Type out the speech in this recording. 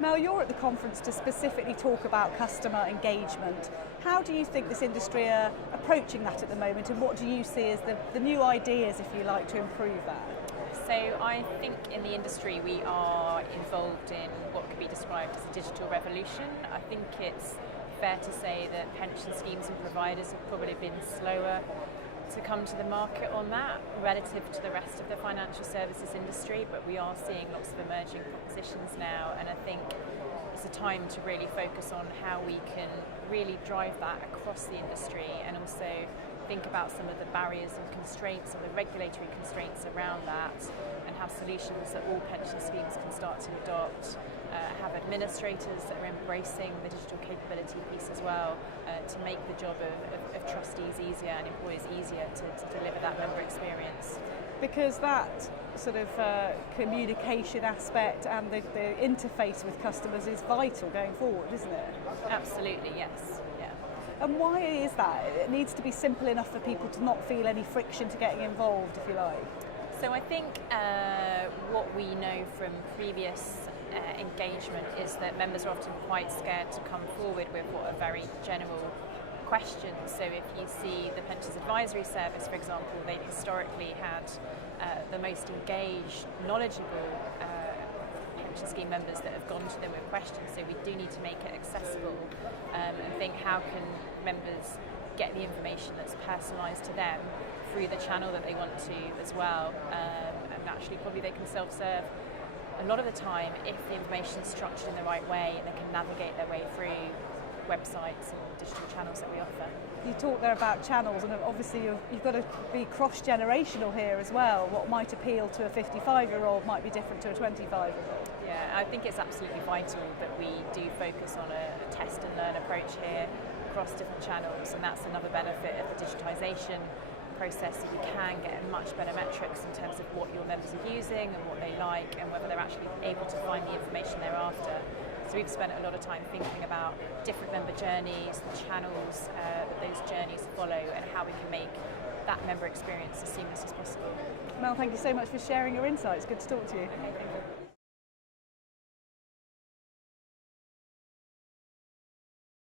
Mel, you're at the conference to specifically talk about customer engagement. How do you think this industry are approaching that at the moment, and what do you see as the new ideas, if you like, to improve that? So I think in the industry we are involved in what could be described as a digital revolution. I think it's fair to say that pension schemes and providers have probably been slower to come to the market on that relative to the rest of the financial services industry, but we are seeing lots of emerging propositions now, and I think it's a time to really focus on how we can really drive that across the industry, and also think about some of the barriers and constraints and the regulatory constraints around that, and have solutions that all pension schemes can start to adopt, have administrators that are embracing the digital capability piece as well, to make the job of trustees easier and employers easier to deliver that member experience. Because that sort of communication aspect and the interface with customers is vital going forward, isn't it? Absolutely, yes. Yeah. And why is that? It needs to be simple enough for people to not feel any friction to getting involved, if you like. So I think what we know from previous engagement is that members are often quite scared to come forward with what are very general questions. So if you see the Pensions Advisory Service, for example, they've historically had the most engaged, knowledgeable pension scheme members that have gone to them with questions. So we do need to make it accessible, and think how can members get the information that's personalised to them through the channel that they want to as well, and actually probably they can self-serve a lot of the time if the information is structured in the right way and they can navigate their way through websites and digital channels that we offer. You talk there about channels, and obviously you've got to be cross-generational here as well. What might appeal to a 55-year-old might be different to a 25-year-old. Yeah, I think it's absolutely vital that we do focus on a test and learn approach here across different channels, and that's another benefit of the digitisation process, that you can get much better metrics in terms of what your members are using and what they like, and whether they're actually able to find the information they're after. So we've spent a lot of time thinking about different member journeys, the channels that those journeys follow, and how we can make that member experience as seamless as possible. Mel, thank you so much for sharing your insights. Good to talk to you. Okay, thank you.